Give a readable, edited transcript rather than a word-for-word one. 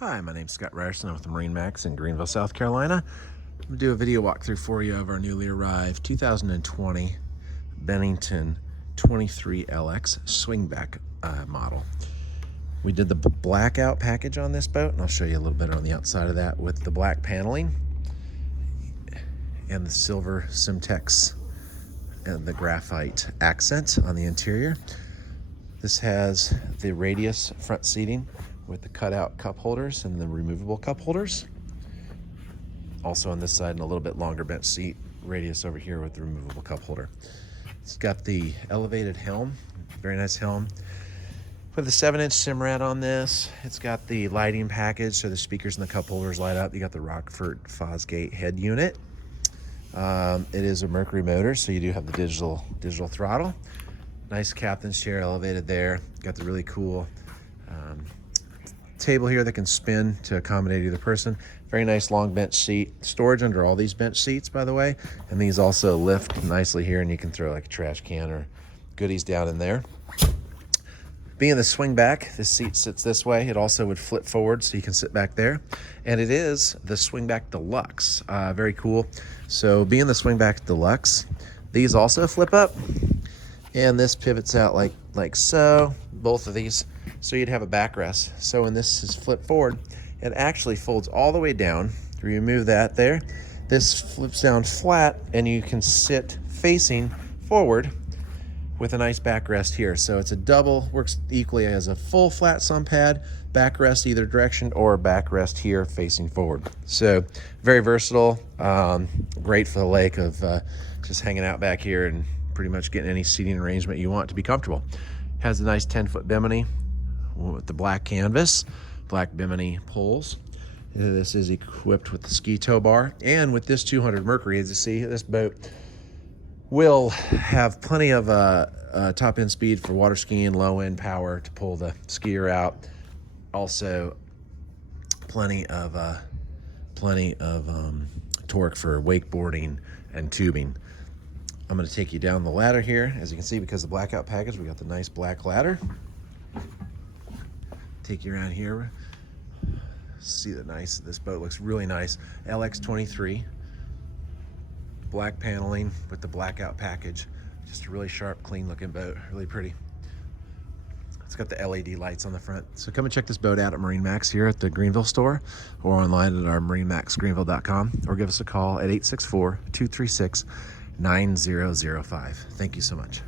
Hi, my name's Scott Ryerson. I'm with MarineMax in Greenville, South Carolina. I'm going to do a video walkthrough for you of our newly arrived 2020 Bennington 23LX swingback model. We did the blackout package on this boat, and I'll show you a little bit on the outside of that with the black paneling and the silver Simtex and the graphite accent on the interior. This has the radius front seating with the cutout cup holders and the removable cup holders. Also on this side, and a little bit longer bench seat radius over here with the removable cup holder. It's got the elevated helm, very nice helm. With a 7-inch Simrad on this. It's got the lighting package, so the speakers and the cup holders light up. You got the Rockford Fosgate head unit. It is a Mercury motor, so you do have the digital throttle. Nice captain's chair elevated there. Got the really cool table here that can spin to accommodate either person. Very nice long bench seat. Storage under all these bench seats, by the way. And these also lift nicely here, and you can throw like a trash can or goodies down in there. Being the swing back, this seat sits this way. It also would flip forward, so you can sit back there. And it is the Swingback Deluxe. Very cool. So being the Swingback Deluxe, these also flip up. And this pivots out like so, both of these. So you'd have a backrest. So when this is flipped forward, it actually folds all the way down. Remove that there. This flips down flat, and you can sit facing forward with a nice backrest here. So it's a double, works equally as a full flat sun pad, backrest either direction, or backrest here facing forward. So very versatile, great for the lake of just hanging out back here and pretty much getting any seating arrangement you want to be comfortable. Has a nice 10-foot bimini with the black canvas, black bimini poles. This is equipped with the ski tow bar, and with this 200 Mercury, as you see, this boat will have plenty of top end speed for water skiing, low end power to pull the skier out. Also, plenty of torque for wakeboarding and tubing. I'm going to take you down the ladder here. As you can see, because of the blackout package, we got the nice black ladder. Take you around here. See this boat looks really nice. LX23. Black paneling with the blackout package. Just a really sharp, clean looking boat. Really pretty. It's got the LED lights on the front. So come and check this boat out at MarineMax here at the Greenville store, or online at our MarineMaxGreenville.com, or give us a call at 864-236-9005. Thank you so much.